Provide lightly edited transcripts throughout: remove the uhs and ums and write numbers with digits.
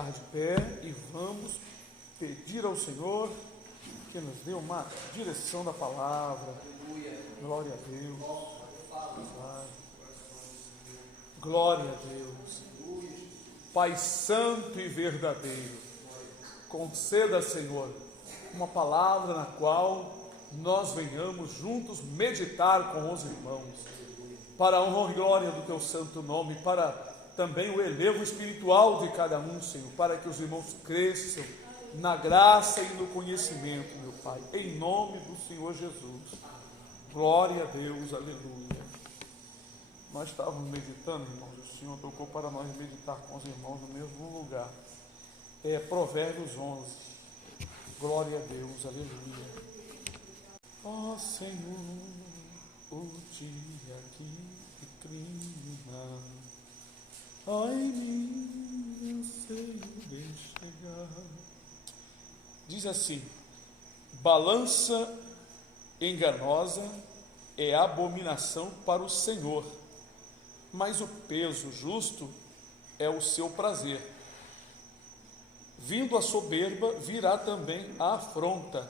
ficar de pé e vamos pedir ao Senhor que nos dê uma direção da palavra. Glória a Deus. Glória a Deus. Pai santo e verdadeiro, conceda, Senhor, uma palavra na qual nós venhamos juntos meditar com os irmãos, para a honra e glória do Teu santo nome, para também o elevo espiritual de cada um, Senhor, para que os irmãos cresçam na graça e no conhecimento, meu Pai, em nome do Senhor Jesus. Glória a Deus, aleluia. Nós estávamos meditando, irmãos, o Senhor tocou para nós meditar com os irmãos no mesmo lugar. Provérbios 11. Glória a Deus, aleluia. Ó Senhor, o dia que declina, ai mim, anseio de chegar. Diz assim: balança enganosa é abominação para o Senhor, mas o peso justo é o seu prazer. Vindo a soberba, virá também a afronta,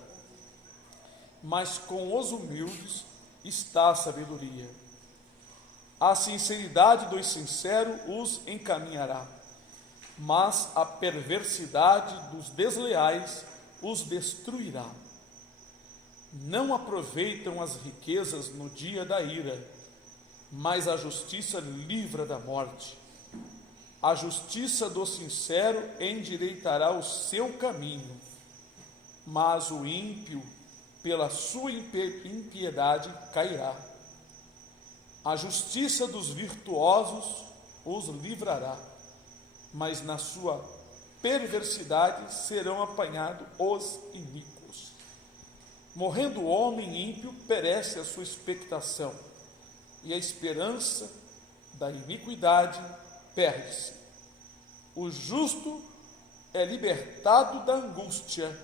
mas com os humildes está a sabedoria. A sinceridade dos sinceros os encaminhará, mas a perversidade dos desleais os destruirá. Não aproveitam as riquezas no dia da ira, mas a justiça livra da morte. A justiça do sincero endireitará o seu caminho, mas o ímpio, pela sua impiedade, cairá. A justiça dos virtuosos os livrará, mas na sua perversidade serão apanhados os iníquos. Morrendo o homem ímpio, perece a sua expectação, e a esperança da iniquidade perde-se. O justo é libertado da angústia,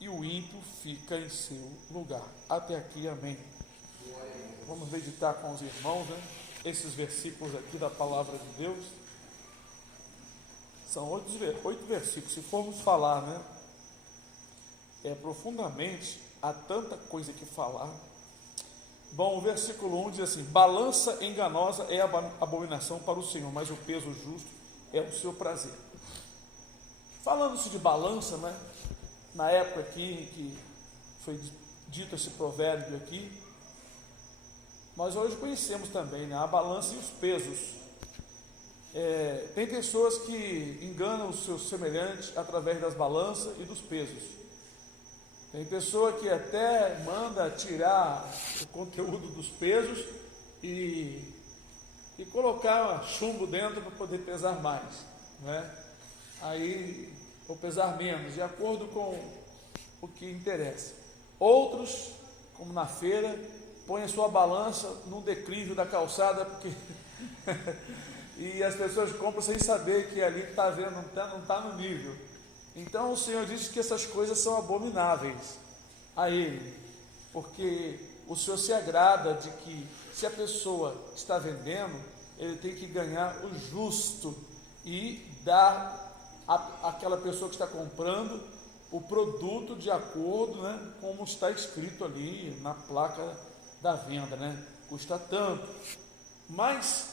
e o ímpio fica em seu lugar. Até aqui, amém. Vamos meditar com os irmãos, né? Esses versículos aqui da palavra de Deus. São 8 versículos. Se formos falar, né? Profundamente, há tanta coisa que falar. Bom, o versículo 1 diz assim: balança enganosa é abominação para o Senhor, mas o peso justo é o seu prazer. Falando-se de balança, né? Na época aqui que foi dito esse provérbio aqui, nós hoje conhecemos também, né, a balança e os pesos. Tem pessoas que enganam os seus semelhantes através das balanças e dos pesos. Tem pessoa que até manda tirar o conteúdo dos pesos e colocar chumbo dentro para poder pesar mais, né? Aí, ou pesar menos, de acordo com o que interessa. Outros, como na feira, põem a sua balança num declive da calçada, porque e as pessoas compram sem saber que ali está vendo, não está no nível. Então o Senhor diz que essas coisas são abomináveis a Ele, porque o Senhor se agrada de que, se a pessoa está vendendo, ele tem que ganhar o justo e dar àquela pessoa que está comprando o produto de acordo, né, como está escrito ali na placa da venda, né? Custa tanto. Mas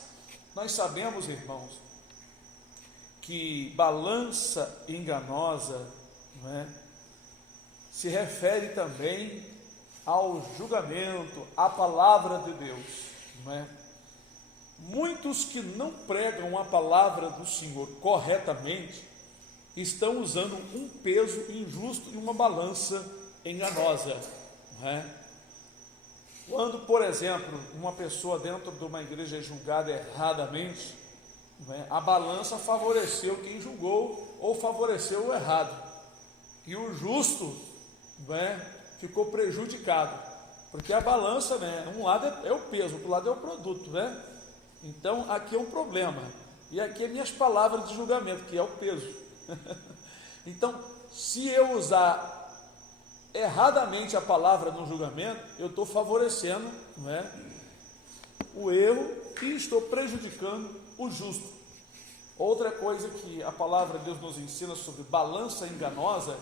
nós sabemos, irmãos, que balança enganosa, não é, se refere também ao julgamento, à palavra de Deus, não é? Muitos que não pregam a palavra do Senhor corretamente estão usando um peso injusto e uma balança enganosa, não é? Quando, por exemplo, uma pessoa dentro de uma igreja é julgada erradamente, não é, a balança favoreceu quem julgou ou favoreceu o errado, e o justo, não é, ficou prejudicado, porque a balança, né, um lado é o peso, outro lado é o produto, né? Então aqui é um problema, e aqui é minhas palavras de julgamento, que é o peso. Então, se eu usar erradamente a palavra no julgamento, eu estou favorecendo, não é, o erro, e estou prejudicando o justo. Outra coisa que a palavra de Deus nos ensina sobre balança enganosa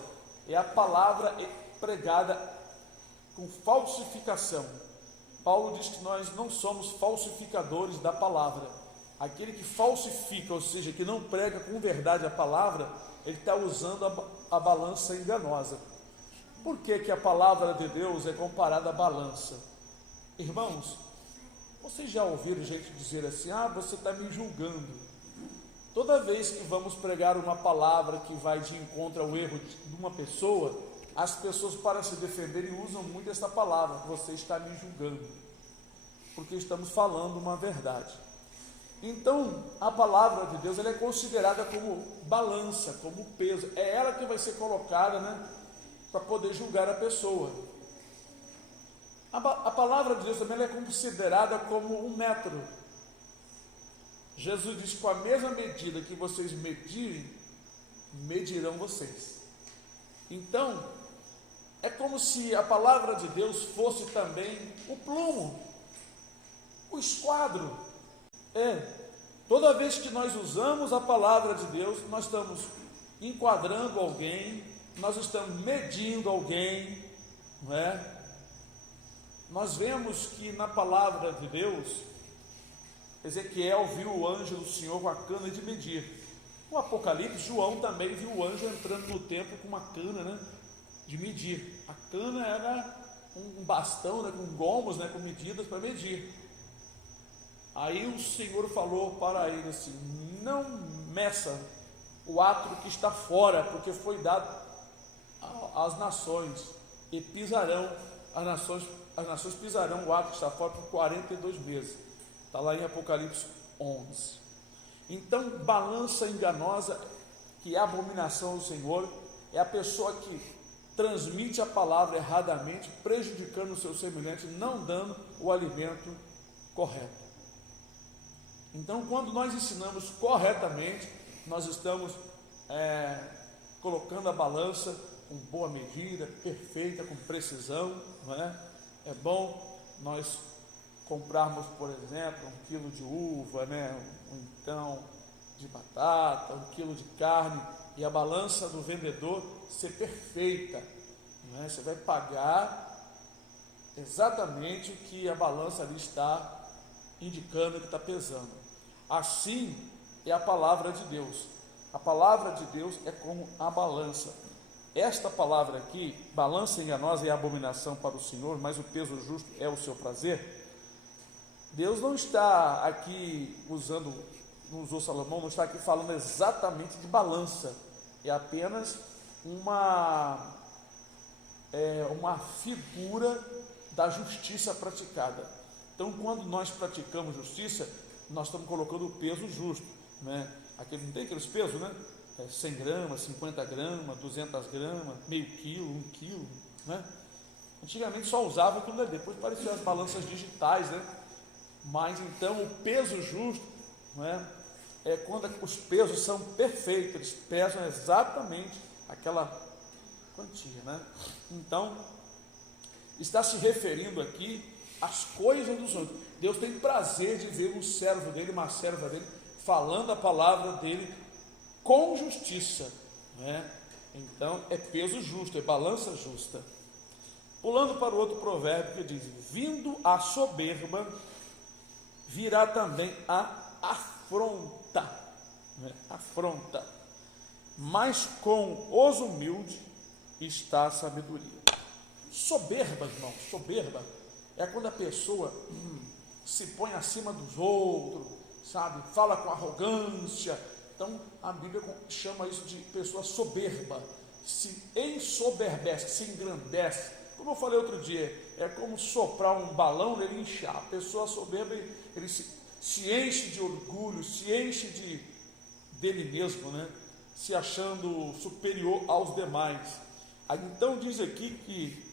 é a palavra pregada com falsificação. Paulo diz que nós não somos falsificadores da palavra. Aquele que falsifica, ou seja, que não prega com verdade a palavra, ele está usando a balança enganosa. Por que a palavra de Deus é comparada à balança? Irmãos, vocês já ouviram gente dizer assim: você está me julgando. Toda vez que vamos pregar uma palavra que vai de encontro ao erro de uma pessoa, as pessoas, para se defenderem, usam muito essa palavra: você está me julgando, porque estamos falando uma verdade. Então, a palavra de Deus, ela é considerada como balança, como peso. É ela que vai ser colocada, para poder julgar a pessoa. A palavra de Deus também ela é considerada como um metro. Jesus diz: com a mesma medida que vocês medirem, medirão vocês. Então, é como se a palavra de Deus fosse também o plumo, o esquadro. Toda vez que nós usamos a palavra de Deus, nós estamos enquadrando alguém, nós estamos medindo alguém, não é? Nós vemos que na palavra de Deus, Ezequiel viu o anjo do Senhor com a cana de medir. No Apocalipse, João também viu o anjo entrando no templo com uma cana, de medir. A cana era um bastão, com gomos, com medidas para medir. Aí o Senhor falou para ele assim: não meça o átrio que está fora, porque foi dado às nações, e pisarão, as nações pisarão o átrio que está fora por 42 meses. Está lá em Apocalipse 11. Então, balança enganosa, que é a abominação do Senhor, é a pessoa que transmite a palavra erradamente, prejudicando o seu semelhante, não dando o alimento correto. Então, quando nós ensinamos corretamente, nós estamos colocando a balança com boa medida, perfeita, com precisão, não é? É bom nós comprarmos, por exemplo, 1 quilo de uva, ou então de batata, 1 quilo de carne, e a balança do vendedor ser perfeita, não é? Você vai pagar exatamente o que a balança ali está indicando, que está pesando. Assim é a palavra de Deus. A palavra de Deus é como a balança. Esta palavra aqui, balança enganosa é abominação para o Senhor, mas o peso justo é o seu prazer. Deus não está aqui usou Salomão, não está aqui falando exatamente de balança. É apenas uma figura da justiça praticada. Então, quando nós praticamos justiça, nós estamos colocando o peso justo, Aquele, não tem aqueles pesos, 100 gramas, 50 gramas, 200 gramas, meio quilo, 1 quilo, Antigamente só usava aquilo ali, depois apareceram as balanças digitais, Mas então o peso justo, é quando os pesos são perfeitos, eles pesam exatamente aquela quantia, Então, está se referindo aqui às coisas dos outros. Deus tem prazer de ver um servo dele, uma serva dele, falando a palavra dele com justiça, Então é peso justo, é balança justa. Pulando para o outro provérbio que diz: vindo a soberba, virá também a afronta, afronta, mas com os humildes está a sabedoria. Soberba, irmão, soberba é quando a pessoa se põe acima dos outros, fala com arrogância. Então a Bíblia chama isso de pessoa soberba, se ensoberbece, se engrandece. Como eu falei outro dia, é como soprar um balão, ele inchar. A pessoa soberba, ele se enche de orgulho, se enche dele mesmo, se achando superior aos demais. Então diz aqui que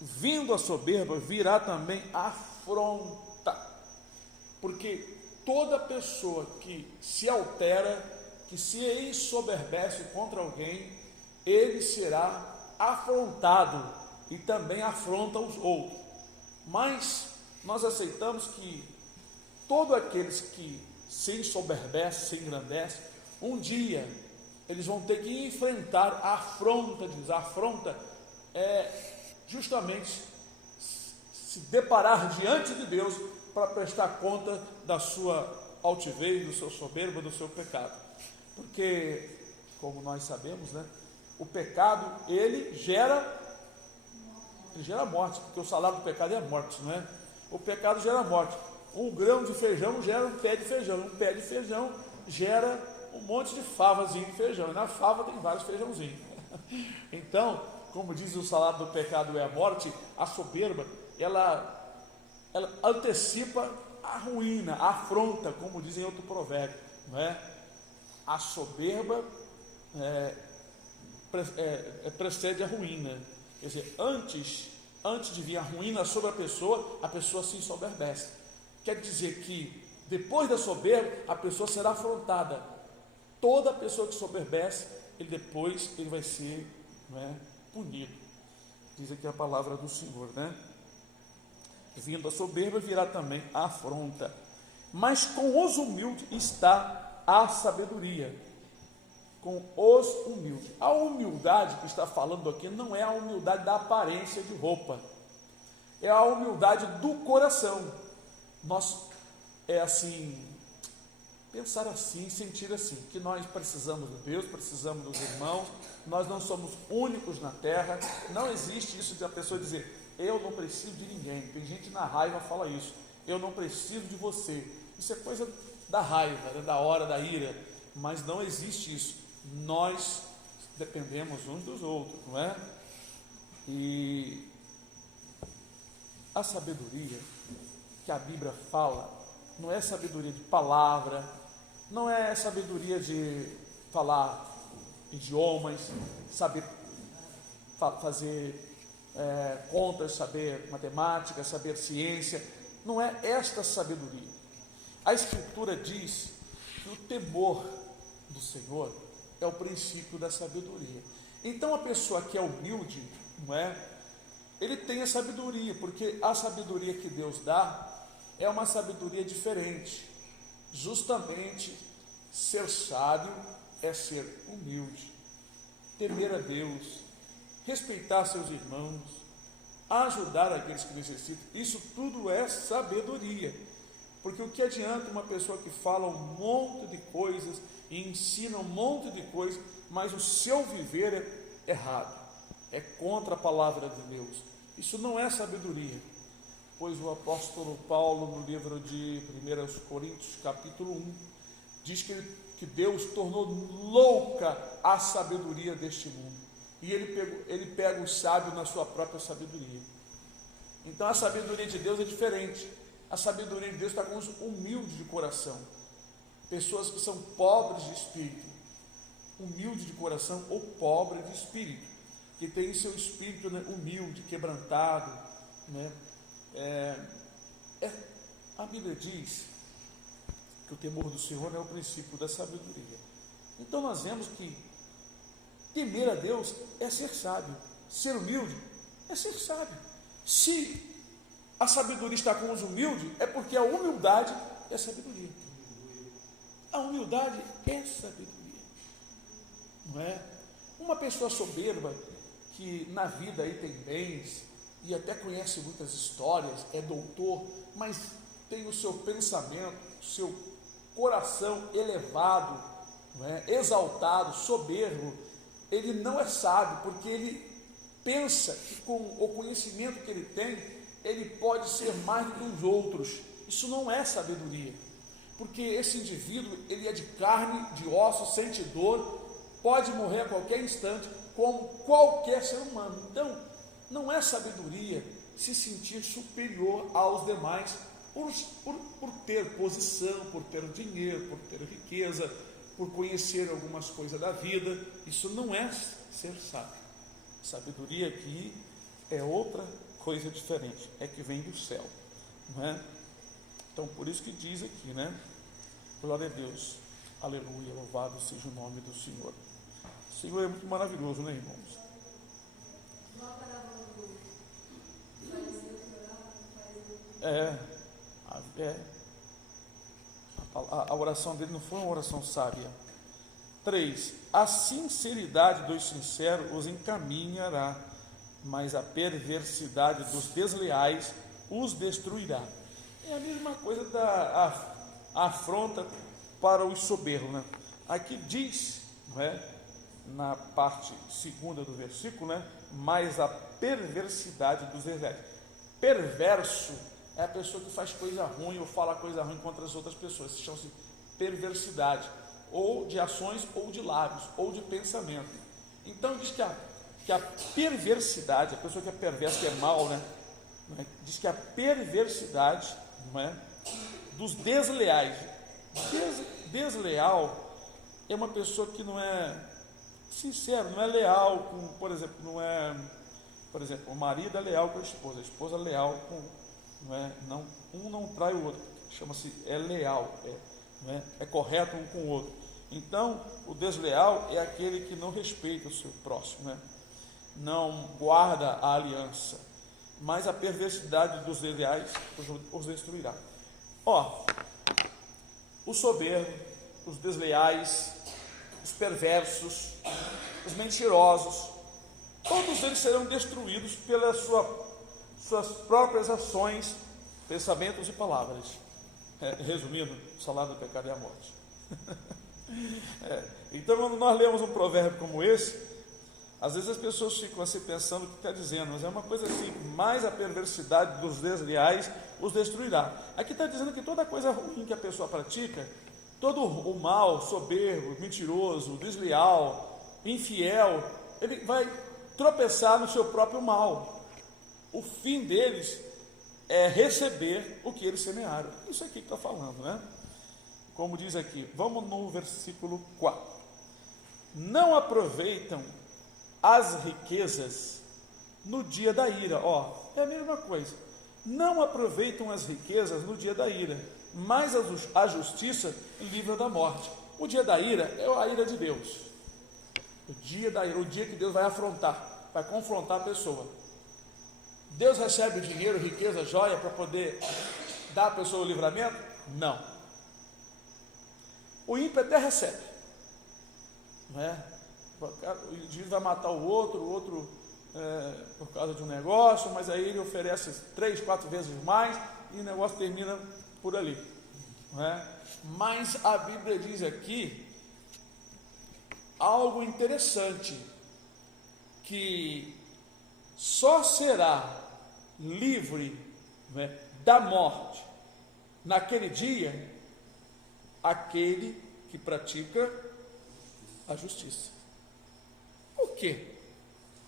vindo a soberba, virá também a afronta, porque toda pessoa que se altera, que se ensoberbece contra alguém, ele será afrontado e também afronta os outros. Mas nós aceitamos que todos aqueles que se ensoberbece, se engrandece, um dia eles vão ter que enfrentar a afronta de Deus. A afronta é justamente se deparar diante de Deus para prestar conta da sua altivez, do seu soberba, do seu pecado. Porque, como nós sabemos, né, o pecado, ele gera morte, porque o salário do pecado é a morte, não é? O pecado gera morte. Um grão de feijão gera um pé de feijão, um pé de feijão gera um monte de favazinho de feijão, e na fava tem vários feijãozinhos. Então, como diz, o salário do pecado é a morte, a soberba, ela antecipa a ruína, a afronta, como dizem outro provérbio, não é? A soberba precede a ruína. Quer dizer, antes de vir a ruína sobre a pessoa se ensoberbece. Quer dizer que depois da soberba, a pessoa será afrontada. Toda pessoa que soberbece, depois ele vai ser, não é, punido. Diz aqui a palavra do Senhor, né? Vindo a soberba, virá também a afronta. Mas com os humildes está a sabedoria. Com os humildes. A humildade que está falando aqui não é a humildade da aparência de roupa, é a humildade do coração. Nós, pensar assim, sentir assim, que nós precisamos de Deus, precisamos dos irmãos, nós não somos únicos na terra. Não existe isso de a pessoa dizer, eu não preciso de ninguém. Tem gente na raiva que fala isso, eu não preciso de você. Isso é coisa da raiva, da hora da ira, mas não existe isso. Nós dependemos uns dos outros, não é? E a sabedoria que a Bíblia fala não é sabedoria de palavra, não é sabedoria de falar idiomas, saber fazer contas, saber matemática, saber ciência. Não é esta sabedoria. A Escritura diz que o temor do Senhor é o princípio da sabedoria. Então a pessoa que é humilde, não é? Ele tem a sabedoria, porque a sabedoria que Deus dá é uma sabedoria diferente. Justamente ser sábio é ser humilde, temer a Deus, respeitar seus irmãos, ajudar aqueles que necessitam. Isso tudo é sabedoria. Porque o que adianta uma pessoa que fala um monte de coisas e ensina um monte de coisas, mas o seu viver é errado, é contra a palavra de Deus? Isso não é sabedoria. Pois o apóstolo Paulo, no livro de 1 Coríntios, capítulo 1, diz que Deus tornou louca a sabedoria deste mundo. E ele pega o sábio na sua própria sabedoria. Então a sabedoria de Deus é diferente. A sabedoria de Deus está com os humildes de coração. Pessoas que são pobres de espírito. Humilde de coração ou pobre de espírito. Que tem seu espírito, né, humilde, quebrantado, né? A Bíblia diz que o temor do Senhor é o princípio da sabedoria. Então nós vemos que temer a Deus é ser sábio, ser humilde é ser sábio. Se a sabedoria está com os humildes, é porque a humildade é sabedoria. A humildade é sabedoria, não é? Uma pessoa soberba que na vida aí tem bens e até conhece muitas histórias, é doutor, mas tem o seu pensamento, o seu coração elevado, não é? Exaltado, soberbo, ele não é sábio, porque ele pensa que com o conhecimento que ele tem, ele pode ser mais do que os outros. Isso não é sabedoria, porque esse indivíduo, ele é de carne, de osso, sente dor, pode morrer a qualquer instante, como qualquer ser humano. Então, não é sabedoria se sentir superior aos demais por ter posição, por ter dinheiro, por ter riqueza, por conhecer algumas coisas da vida. Isso não é ser sábio. Sabedoria aqui é outra coisa diferente, é que vem do céu, não é? Então, por isso que diz aqui, né? Glória a Deus, aleluia, louvado seja o nome do Senhor. O Senhor é muito maravilhoso, né, irmãos? A A oração dele não foi uma oração sábia. 3. A sinceridade dos sinceros os encaminhará, mas a perversidade dos desleais os destruirá. É a mesma coisa da afronta para os soberbos, né? Aqui diz, não é, na parte segunda do versículo, né, mas a perversidade dos desleais. Perverso é a pessoa que faz coisa ruim ou fala coisa ruim contra as outras pessoas. Isso chama-se perversidade, ou de ações, ou de lábios, ou de pensamento. Então diz que a perversidade, a pessoa que é perversa, que é mal, né? Diz que a perversidade, não é, dos desleais. Desleal é uma pessoa que não é sincero, não é leal com, por exemplo, não é, por exemplo, o marido é leal com a esposa é leal com, não é, não, um não trai o outro, chama-se, é leal, não é, é correto um com o outro. Então, o desleal é aquele que não respeita o seu próximo, né? Não guarda a aliança, mas a perversidade dos desleais os destruirá. Os soberbos, os desleais, os perversos, os mentirosos, todos eles serão destruídos pelas suas próprias ações, pensamentos e palavras. Resumindo, o salário do pecado é a morte. Então, quando nós lemos um provérbio como esse, às vezes as pessoas ficam assim pensando o que está dizendo, mas é uma coisa assim, mais a perversidade dos desleais os destruirá. Aqui está dizendo que toda coisa ruim que a pessoa pratica, todo o mal, soberbo, mentiroso, desleal, infiel, ele vai tropeçar no seu próprio mal. O fim deles é receber o que eles semearam. Isso aqui que está falando, né? Como diz aqui, vamos no versículo 4. Não aproveitam as riquezas no dia da ira. É a mesma coisa. Não aproveitam as riquezas no dia da ira, mas a justiça livra da morte. O dia da ira é a ira de Deus. O dia da ira, o dia que Deus vai afrontar, vai confrontar a pessoa. Deus recebe o dinheiro, riqueza, joia para poder dar à pessoa o livramento? Não. O ímpio até recebe, não é? O indivíduo vai matar o outro por causa de um negócio, mas aí ele oferece 3, 4 vezes mais e o negócio termina por ali, não é? Mas a Bíblia diz aqui algo interessante, que só será livre, não é, da morte naquele dia aquele que pratica a justiça. Por quê?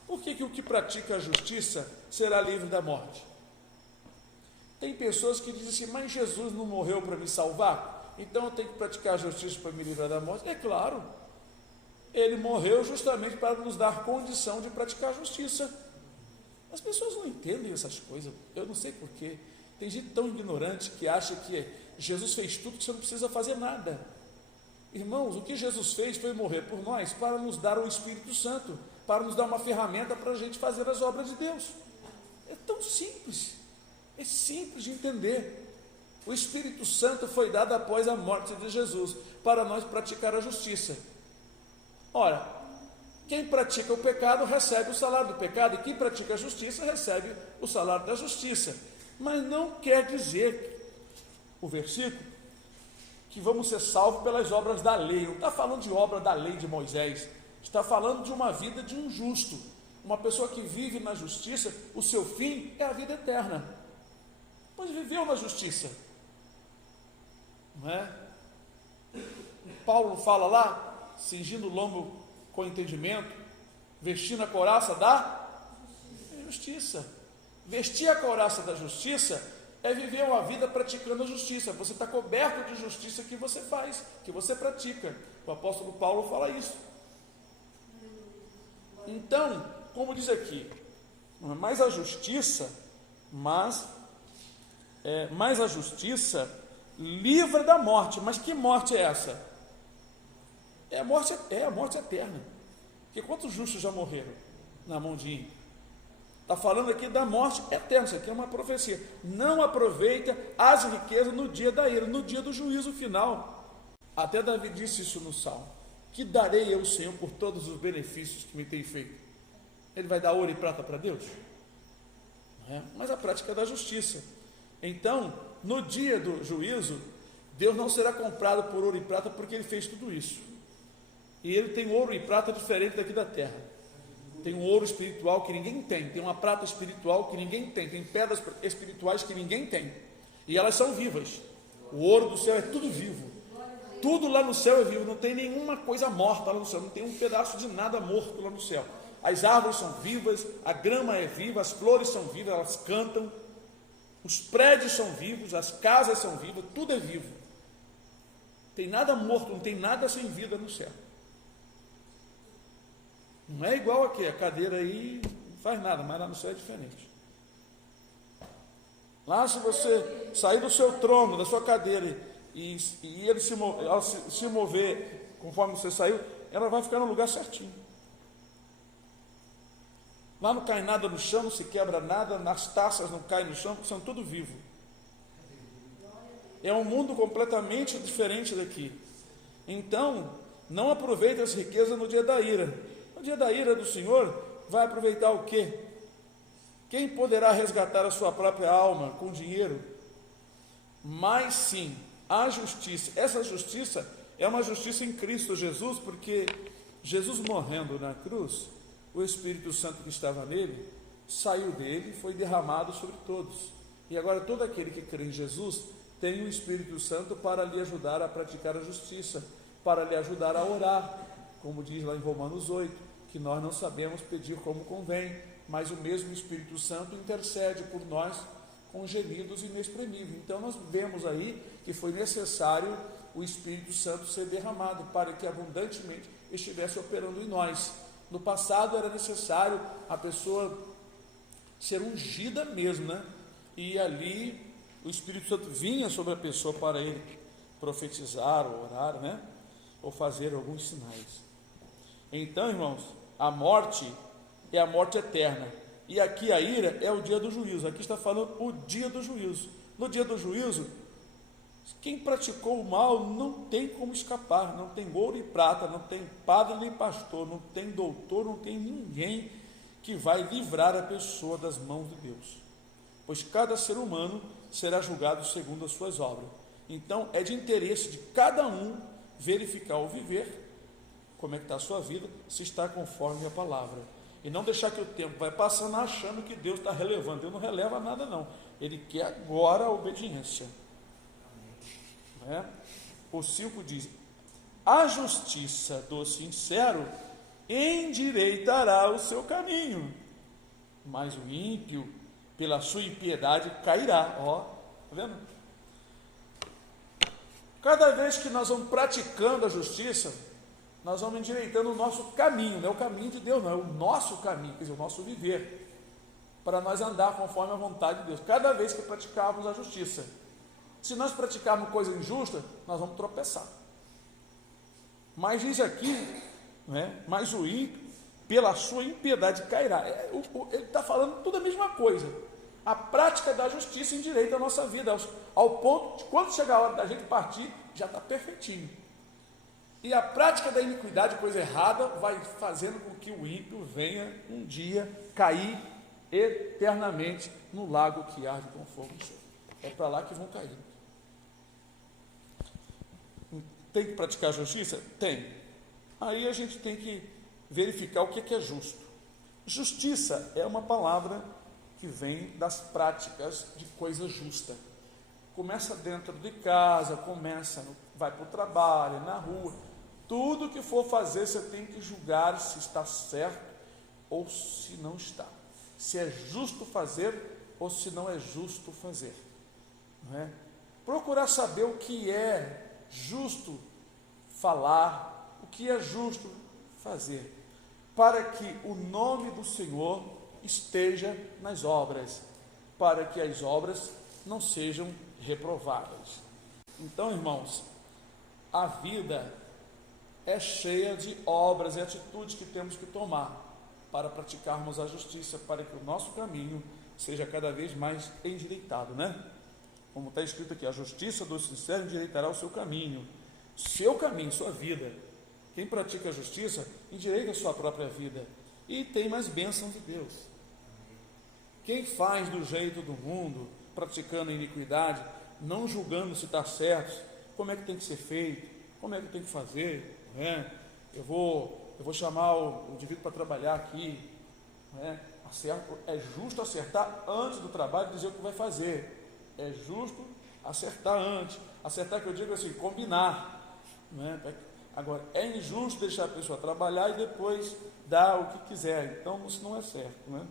Por que o que pratica a justiça será livre da morte? Tem pessoas que dizem assim, mas Jesus não morreu para me salvar, então eu tenho que praticar a justiça para me livrar da morte. É claro, ele morreu justamente para nos dar condição de praticar a justiça. As pessoas não entendem essas coisas, eu não sei porquê. Tem gente tão ignorante que acha que Jesus fez tudo, que você não precisa fazer nada. Irmãos, o que Jesus fez foi morrer por nós para nos dar o Espírito Santo, para nos dar uma ferramenta para a gente fazer as obras de Deus. É tão simples, é simples de entender. O Espírito Santo foi dado após a morte de Jesus, para nós praticar a justiça. Ora, quem pratica o pecado recebe o salário do pecado, e quem pratica a justiça recebe o salário da justiça. Mas não quer dizer, o versículo, que vamos ser salvos pelas obras da lei. Não está falando de obra da lei de Moisés, está falando de uma vida de um justo, uma pessoa que vive na justiça. O seu fim é a vida eterna, pois viveu na justiça, não é? Paulo fala lá, cingindo o lombo com entendimento, vestindo a couraça da justiça. Vestir a couraça da justiça é viver uma vida praticando a justiça. Você está coberto de justiça que você faz, que você pratica. O apóstolo Paulo fala isso. Então, como diz aqui, mais a justiça, mas a justiça livra da morte. Mas que morte é essa? É a morte eterna. Porque quantos justos já morreram na mão de ímpio? Está falando aqui da morte eterna, isso aqui é uma profecia. Não aproveita as riquezas no dia da ira, no dia do juízo final. Até Davi disse isso no Salmo: que darei eu, Senhor, por todos os benefícios que me tem feito? Ele vai dar ouro e prata para Deus? Não é? Mas a prática é da justiça. Então, no dia do juízo, Deus não será comprado por ouro e prata, porque Ele fez tudo isso. E Ele tem ouro e prata diferente daqui da terra. Tem um ouro espiritual que ninguém tem uma prata espiritual que ninguém tem pedras espirituais que ninguém tem, e elas são vivas. O ouro do céu é tudo vivo, tudo lá no céu é vivo, não tem nenhuma coisa morta lá no céu, não tem um pedaço de nada morto lá no céu. As árvores são vivas, a grama é viva, as flores são vivas, elas cantam, os prédios são vivos, as casas são vivas, tudo é vivo. Não tem nada morto, não tem nada sem vida no céu. Não é igual aqui, a cadeira aí não faz nada, mas lá no céu é diferente. Lá, se você sair do seu trono, da sua cadeira, e ele se mover conforme você saiu, ela vai ficar no lugar certinho. Lá não cai nada no chão, não se quebra nada, nas taças não cai no chão, porque são tudo vivo. É um mundo completamente diferente daqui. Então, não aproveite as riquezas no dia da ira. No dia da ira do Senhor, vai aproveitar o quê? Quem poderá resgatar a sua própria alma com dinheiro? Mas sim, a justiça. Essa justiça é uma justiça em Cristo Jesus, porque Jesus morrendo na cruz, o Espírito Santo que estava nele, saiu dele e foi derramado sobre todos. E agora todo aquele que crê em Jesus tem o Espírito Santo para lhe ajudar a praticar a justiça, para lhe ajudar a orar, como diz lá em Romanos 8, que nós não sabemos pedir como convém, mas o mesmo Espírito Santo intercede por nós com gemidos inexprimíveis. Então nós vemos aí que foi necessário o Espírito Santo ser derramado para que abundantemente estivesse operando em nós. No passado era necessário a pessoa ser ungida mesmo, né? E ali o Espírito Santo vinha sobre a pessoa para ele profetizar, ou orar, né? Ou fazer alguns sinais. Então, irmãos, a morte é a morte eterna, e aqui a ira é o dia do juízo. Aqui está falando o dia do juízo. No dia do juízo, quem praticou o mal não tem como escapar, não tem ouro e prata, não tem padre nem pastor, não tem doutor, não tem ninguém que vai livrar a pessoa das mãos de Deus, pois cada ser humano será julgado segundo as suas obras. Então é de interesse de cada um verificar o viver, como é que está a sua vida, se está conforme a palavra, e não deixar que o tempo vai passando achando que Deus está relevando. Deus não releva nada não, Ele quer agora a obediência. O 5 diz: a justiça do sincero endireitará o seu caminho, mas o ímpio pela sua impiedade cairá. Ó, tá vendo? Cada vez que nós vamos praticando a justiça, nós vamos endireitando o nosso caminho. Não é o caminho de Deus, não, é o nosso caminho, quer dizer, o nosso viver, para nós andar conforme a vontade de Deus. Cada vez que praticarmos a justiça, se nós praticarmos coisa injusta, nós vamos tropeçar. Mas diz aqui, né, mas o ímpio pela sua impiedade cairá. Ele está falando tudo a mesma coisa. A prática da justiça endireita a nossa vida, ao ponto de quando chegar a hora da gente partir, já está perfeitinho. E a prática da iniquidade, coisa errada, vai fazendo com que o ímpio venha um dia cair eternamente no lago que arde com fogo e enxofre. É para lá que vão cair. Tem que praticar a justiça? Tem. Aí a gente tem que verificar o que é justo. Justiça é uma palavra que vem das práticas de coisa justa. Começa dentro de casa, vai para o trabalho, na rua. Tudo que for fazer, você tem que julgar se está certo ou se não está. Se é justo fazer ou se não é justo fazer. Não é? Procurar saber o que é justo falar, o que é justo fazer, para que o nome do Senhor esteja nas obras, para que as obras não sejam reprovadas. Então, irmãos, a vida é cheia de obras e atitudes que temos que tomar. para praticarmos a justiça, para que o nosso caminho seja cada vez mais endireitado, né? Como está escrito aqui, a justiça do sincero endireitará o seu caminho, sua vida. Quem pratica a justiça, endireita a sua própria vida e tem mais bênçãos de Deus. Quem faz do jeito do mundo, praticando iniquidade, não julgando se está certo, como é que tem que ser feito, como é que tem que fazer, né? Eu vou chamar o indivíduo para trabalhar aqui, né? É justo acertar antes do trabalho, dizer o que vai fazer. É justo acertar antes. Acertar, que eu digo assim, combinar, né? Agora, é injusto deixar a pessoa trabalhar e depois dar o que quiser. Então, isso não é certo, né?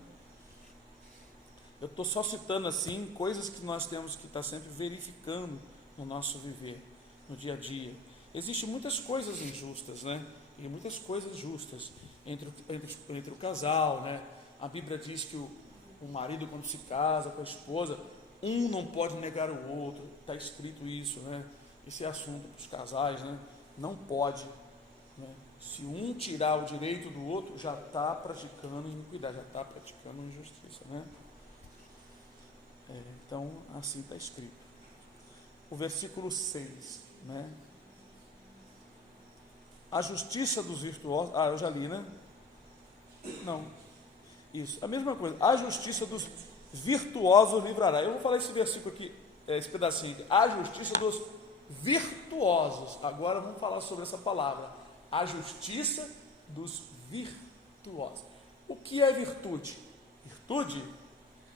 Eu estou só citando assim coisas que nós temos que estar sempre verificando no nosso viver, no dia a dia. Existem muitas coisas injustas, né? E muitas coisas justas entre o casal, né? A Bíblia diz que o marido, quando se casa com a esposa, um não pode negar o outro. Está escrito isso, né? Esse é assunto para os casais, né? Não pode, né? Se um tirar o direito do outro, já está praticando iniquidade, já está praticando injustiça, né? Então, assim está escrito. O versículo 6, né? A justiça dos virtuosos... eu já li, né? Não. Isso, a mesma coisa. A justiça dos virtuosos livrará. Eu vou falar esse versículo aqui, esse pedacinho aqui. A justiça dos virtuosos. Agora vamos falar sobre essa palavra. A justiça dos virtuosos. O que é virtude? Virtude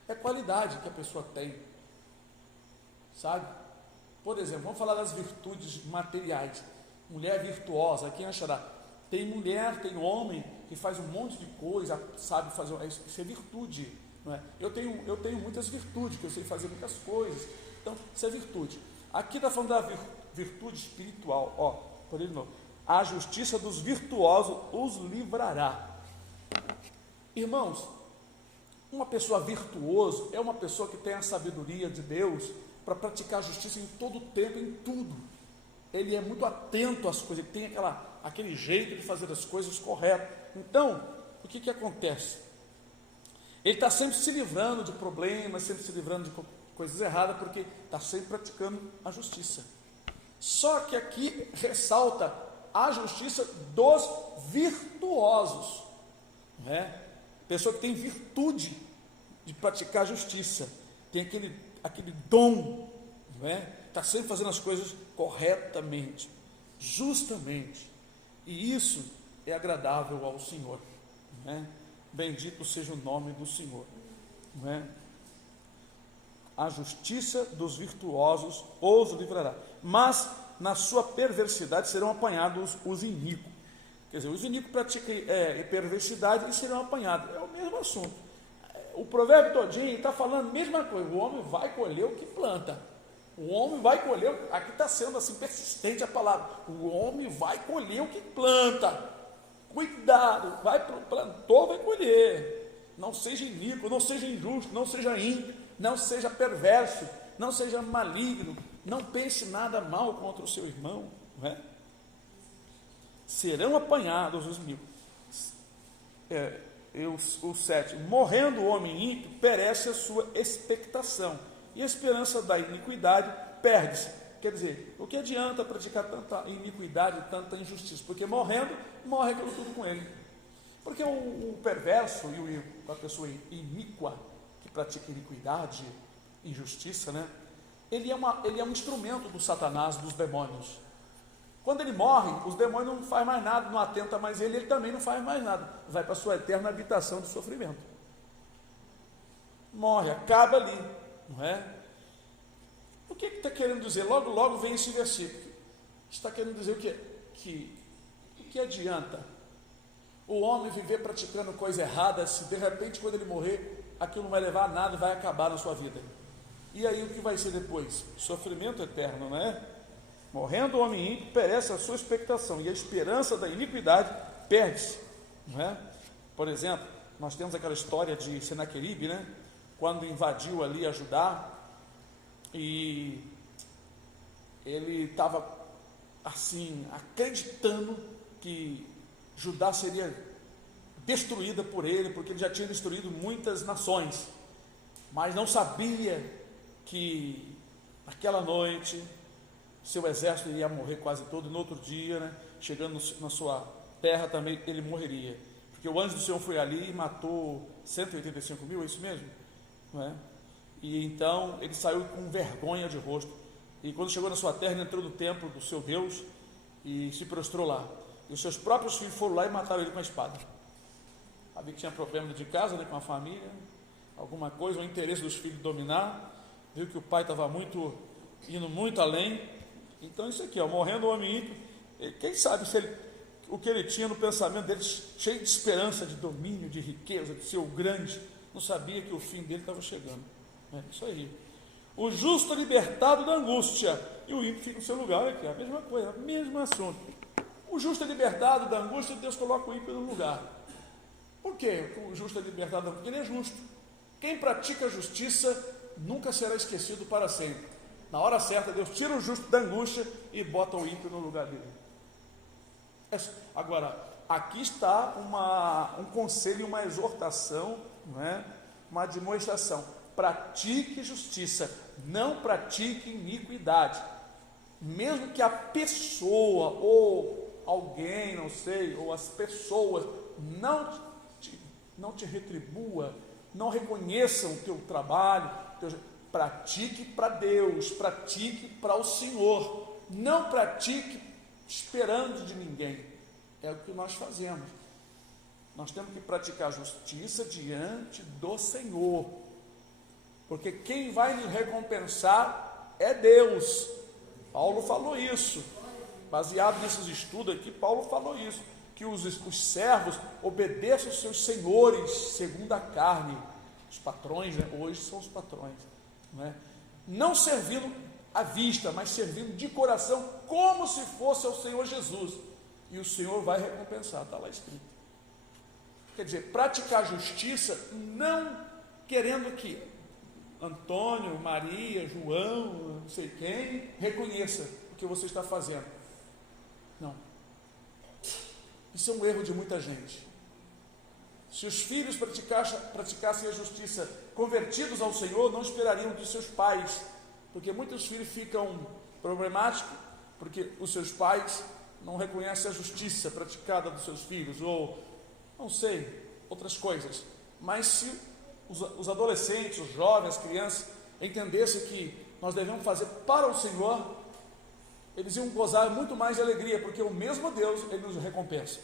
é qualidade que a pessoa tem, sabe? Por exemplo, vamos falar das virtudes materiais. Mulher virtuosa, quem achará? Tem mulher, tem homem que faz um monte de coisa, sabe fazer, isso é virtude, não é? Eu tenho muitas virtudes, que eu sei fazer muitas coisas, então isso é virtude. Aqui está falando da virtude espiritual, por ele novo. A justiça dos virtuosos os livrará. Irmãos, uma pessoa virtuosa é uma pessoa que tem a sabedoria de Deus para praticar a justiça em todo o tempo, em tudo. Ele é muito atento às coisas, ele tem aquele jeito de fazer as coisas corretas. Então, o que acontece? Ele está sempre se livrando de problemas, sempre se livrando de coisas erradas, porque está sempre praticando a justiça. Só que aqui ressalta a justiça dos virtuosos, não é? Pessoa que tem virtude de praticar a justiça, tem aquele dom, não é? Está sempre fazendo as coisas corretamente, justamente, e isso é agradável ao Senhor, não é? Bendito seja o nome do Senhor, não é? A justiça dos virtuosos os livrará, mas na sua perversidade serão apanhados os iníquos. Quer dizer, os iníquos praticam perversidade e serão apanhados. É o mesmo assunto. O provérbio todinho está falando a mesma coisa. O homem vai colher o que planta. O homem vai colher, aqui está sendo assim persistente a palavra. O homem vai colher o que planta. Cuidado, plantou, vai colher. Não seja iníquo, não seja injusto, não seja ímpio, não seja perverso, não seja maligno, não pense nada mal contra o seu irmão, não é? Serão apanhados os mil. O 7, morrendo o homem ímpio, perece a sua expectação, e a esperança da iniquidade perde-se. Quer dizer, o que adianta praticar tanta iniquidade, tanta injustiça? Porque morrendo, morre aquilo tudo com ele. Porque o perverso e a pessoa iníqua, que pratica iniquidade, injustiça, né? Ele é um instrumento do Satanás, dos demônios. Quando ele morre, os demônios não fazem mais nada, não atenta mais ele também não faz mais nada, vai para a sua eterna habitação de sofrimento. Morre, acaba ali, não é? O que está querendo dizer? Logo, logo vem esse versículo. Está querendo dizer o quê? O que adianta o homem viver praticando coisa errada, se de repente quando ele morrer, aquilo não vai levar a nada e vai acabar na sua vida? E aí o que vai ser depois? Sofrimento eterno, não é? Morrendo o homem ímpio, perece a sua expectação, e a esperança da iniquidade perde-se, não é? Por exemplo, nós temos aquela história de Senaqueribe, né? Quando invadiu ali a Judá, e ele estava assim, acreditando que Judá seria destruída por ele, porque ele já tinha destruído muitas nações, mas não sabia que naquela noite seu exército iria morrer quase todo, e no outro dia, né, chegando na sua terra também ele morreria, porque o anjo do Senhor foi ali e matou 185 mil, é isso mesmo? Não é? E então ele saiu com vergonha de rosto, e quando chegou na sua terra, ele entrou no templo do seu Deus e se prostrou lá, e os seus próprios filhos foram lá e mataram ele com a espada. Sabia que tinha problema de casa, né, com a família, alguma coisa, o interesse dos filhos dominar, viu que o pai estava indo muito além. Então isso aqui, morrendo o homem ímpio, quem sabe se o que ele tinha no pensamento dele, cheio de esperança, de domínio, de riqueza, de ser o grande, não sabia que o fim dele estava chegando. Isso aí. O justo é libertado da angústia, e o ímpio fica no seu lugar. Aqui, a mesma coisa, o mesmo assunto. O justo é libertado da angústia, Deus coloca o ímpio no lugar. Por quê? O justo é libertado da angústia? Ele é justo. Quem pratica a justiça nunca será esquecido para sempre. Na hora certa, Deus tira o justo da angústia e bota o ímpio no lugar dele. Agora, aqui está um conselho, uma exortação, não é? Uma admoestação. Pratique justiça, não pratique iniquidade. Mesmo que a pessoa, ou alguém, não sei, ou as pessoas não te retribua, não reconheçam o teu trabalho, pratique para Deus, pratique para o Senhor, não pratique esperando de ninguém. É o que nós fazemos. Nós temos que praticar justiça diante do Senhor, porque quem vai nos recompensar é Deus. Paulo falou isso, baseado nesses estudos aqui, Paulo falou isso, que os servos obedeçam aos seus senhores segundo a carne. Os patrões, né? Hoje são os patrões, não servindo à vista, mas servindo de coração, como se fosse ao Senhor Jesus, e o Senhor vai recompensar, está lá escrito. Quer dizer, praticar justiça, não querendo que Antônio, Maria, João, não sei quem, reconheça o que você está fazendo. Não. Isso é um erro de muita gente. Se os filhos praticassem a justiça convertidos ao Senhor, não esperariam dos seus pais, porque muitos filhos ficam problemáticos, porque os seus pais não reconhecem a justiça praticada dos seus filhos, ou, não sei, outras coisas. Mas se os adolescentes, os jovens, as crianças, entendessem que nós devemos fazer para o Senhor, eles iam gozar muito mais de alegria, porque o mesmo Deus, Ele nos recompensa.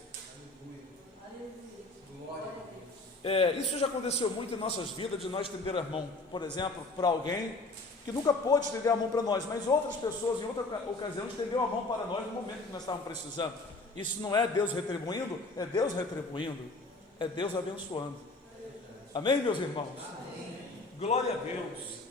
Isso já aconteceu muito em nossas vidas, de nós estender a mão, por exemplo, para alguém que nunca pôde estender a mão para nós, mas outras pessoas, em outra ocasião, estenderam a mão para nós no momento que nós estávamos precisando. Isso não é Deus retribuindo, é Deus retribuindo, é Deus abençoando. Amém, meus irmãos? Amém. Glória a Deus.